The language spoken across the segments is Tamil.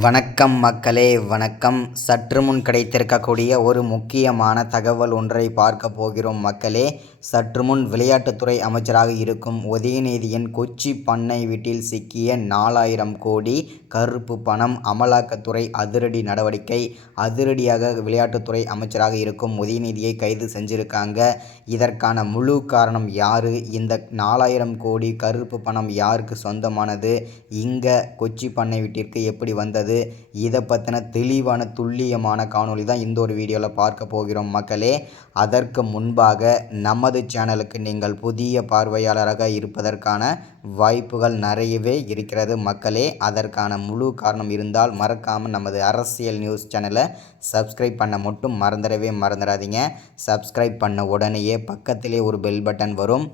வணக்கம் மக்களே வணக்கம். சற்று முன் கிடைத்திருக்கக்கூடிய ஒரு முக்கியமான தகவல் ஒன்றை பார்க்க போகிறோம் மக்களே. சற்று முன் விளையாட்டுத்துறை அமைச்சராக இருக்கும் உதயநிதியின் கொச்சி பண்ணை வீட்டில் சிக்கிய நாலாயிரம் கோடி கருப்பு பணம் அமலாக்கத்துறை அதிரடி நடவடிக்கை அதிரடியாக விளையாட்டுத்துறை அமைச்சராக இருக்கும் உதயநிதியை கைது செஞ்சுருக்காங்க. இதற்கான முழு காரணம் யார்? இந்த நாலாயிரம் கோடி கருப்பு பணம் யாருக்கு சொந்தமானது? இங்கே கொச்சி பண்ணை வீட்டிற்கு எப்படி வந்தது? உள்ளது இதை பற்றின தெளிவான துல்லியமான காணொளி தான் இந்த ஒரு வீடியோவில் பார்க்க போகிறோம் மக்களே. அதற்கு முன்பாக நமது சேனலுக்கு நீங்கள் புதிய பார்வையாளராக இருப்பதற்கான வாய்ப்புகள் நிறையவே இருக்கிறது மக்களே. அதற்கான முழு காரணம் இருந்தால் மறக்காமல் நமது அரசியல் நியூஸ் சேனலை சப்ஸ்கிரைப் பண்ண மட்டும் மறந்துடவே மறந்துடாதீங்க. சப்ஸ்கிரைப் பண்ண உடனேயே பக்கத்திலே ஒரு பெல் பட்டன் வரும்.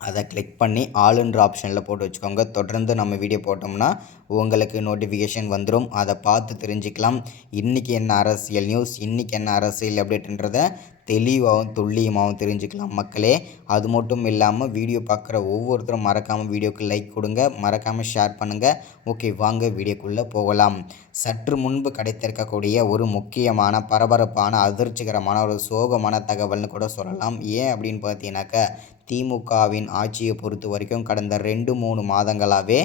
அதை கிளிக் பண்ணி ஆளுன்ற ஆப்ஷனில் போட்டு வச்சுக்கோங்க. தொடர்ந்து நம்ம வீடியோ போட்டோம்னா உங்களுக்கு நோட்டிஃபிகேஷன் வந்துடும் அதை பார்த்து தெரிஞ்சுக்கலாம். இன்றைக்கி என்ன அரசியல் நியூஸ் இன்றைக்கி என்ன அரசியல் அப்டேட்டுன்றதை தெளிவாகவும் துல்லியமாகவும் தெரிஞ்சுக்கலாம். மக்களே அது மட்டும் இல்லாமல் வீடியோ பார்க்குற ஒவ்வொருத்தரும் மறக்காமல் வீடியோக்கு லைக் கொடுங்க. மறக்காமல் ஷேர் பண்ணுங்கள் ஓகே வாங்க வீடியோக்குள்ளே போகலாம். சற்று முன்பு கிடைத்திருக்கக்கூடிய ஒரு முக்கியமான பரபரப்பான அதிர்ச்சிகரமான ஒரு சோகமான தகவல்னு கூட சொல்லலாம். ஏன் அப்படின்னு பார்த்தீங்கன்னாக்கா திமுகவின் ஆட்சியை பொறுத்த வரைக்கும் கடந்த ரெண்டு மூணு மாதங்களாகவே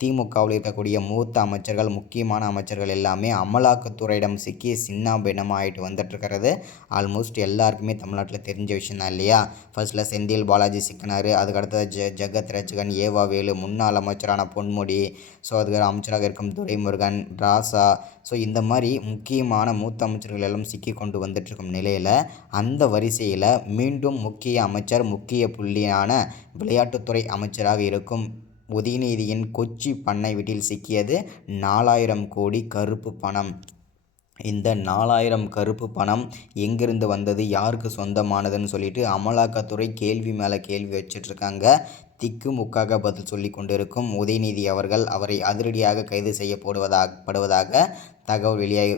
திமுகவில் இருக்கக்கூடிய மூத்த அமைச்சர்கள் முக்கியமான அமைச்சர்கள் எல்லாமே அமலாக்கத்துறையிடம் சிக்கி சின்ன ஆகிட்டு வந்துட்டுருக்கிறது. ஆல்மோஸ்ட் எல்லாருக்குமே தமிழ்நாட்டில் தெரிஞ்ச விஷயம் தான் இல்லையா? ஃபர்ஸ்ட்டில் செந்தில் பாலாஜி சிக்கினார். அதுக்கடுத்தது ஜ ஜெகத் ரச்சகன் ஏவா வேலு முன்னாள் அமைச்சரான பொன்முடி. ஸோ அதுக்கு அமைச்சராக இருக்கும் துரைமுருகன் ராசா. ஸோ இந்த மாதிரி முக்கியமான மூத்த அமைச்சர்கள் எல்லாம் சிக்கி கொண்டு வந்துட்டுருக்கும் நிலையில் அந்த வரிசையில் மீண்டும் முக்கிய அமைச்சர் முக்கிய புள்ளியான விளையாட்டுத்துறை அமைச்சராக இருக்கும் உதயநிதியின் கொச்சி பண்ணை வீட்டில் சிக்கியது நாலாயிரம் கோடி கருப்பு பணம். இந்த நாலாயிரம் கருப்பு பணம் எங்கிருந்து வந்தது? யாருக்கு சொந்தமானதுன்னு சொல்லிட்டு அமலாக்கத்துறை கேள்வி மேலே கேள்வி வச்சிட்ருக்காங்க. திக்குமுக்காக பதில் சொல்லி கொண்டிருக்கும் உதயநிதி அவர்கள் அவரை அதிரடியாக கைது செய்யப்படுவதாக படுவதாக தகவல் வெளியாகி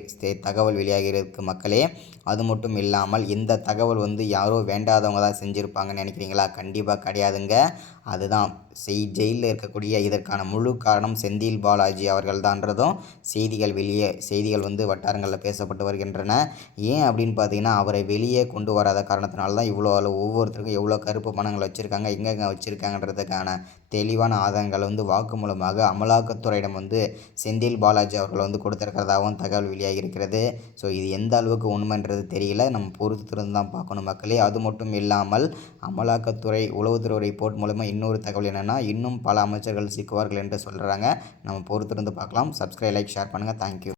தகவல் வெளியாகிறதுக்கு மக்களே அது மட்டும் இல்லாமல் இந்த தகவல் வந்து யாரோ வேண்டாதவங்க தான் செஞ்சுருப்பாங்கன்னு நினைக்கிறீங்களா? கண்டிப்பாக கிடையாதுங்க. அதுதான். செய் ஜெயிலில் இருக்கக்கூடிய இதற்கான முழு காரணம் செந்தில் பாலாஜி அவர்கள் தான்றதும் செய்திகள் வெளியே செய்திகள் வந்து வட்டாரங்களில் பேசப்பட்டு வருகின்றன. ஏன் அப்படின்னு பார்த்தீங்கன்னா அவரை வெளியே கொண்டு வராத காரணத்தினால தான் இவ்வளோ ஒவ்வொருத்தருக்கும் எவ்வளோ கருப்பு பணங்கள் வச்சுருக்காங்க எங்கெங்கே வச்சுருக்காங்கன்றதுக்கான தெளிவான ஆதாரங்கள் வந்து வாக்குமூலமாக அமலாக்கத்துறையிடம் வந்து செந்தில் பாலாஜி அவர்கள் வந்து கொடுத்துருக்கிறதாகவும் தகவல் வெளியாகி இருக்கிறது ஸோ இது எந்த அளவுக்கு உண்மைன்றது தெரியல. நம்ம பொறுத்திருந்து தான் பார்க்கணும் மக்களே. அது மட்டும் இல்லாமல் அமலாக்கத்துறை உளவுத்துறை ரிப்போர்ட் மூலமாக இன்னொரு தகவல் என்னென்னா இன்னும் பல அமைச்சர்கள் சிக்குவார்கள் என்று சொல்கிறாங்க நம்ம பொறுத்திருந்து பார்க்கலாம். சப்ஸ்கிரைப் லைக் ஷேர் பண்ணுங்கள் தேங்க்யூ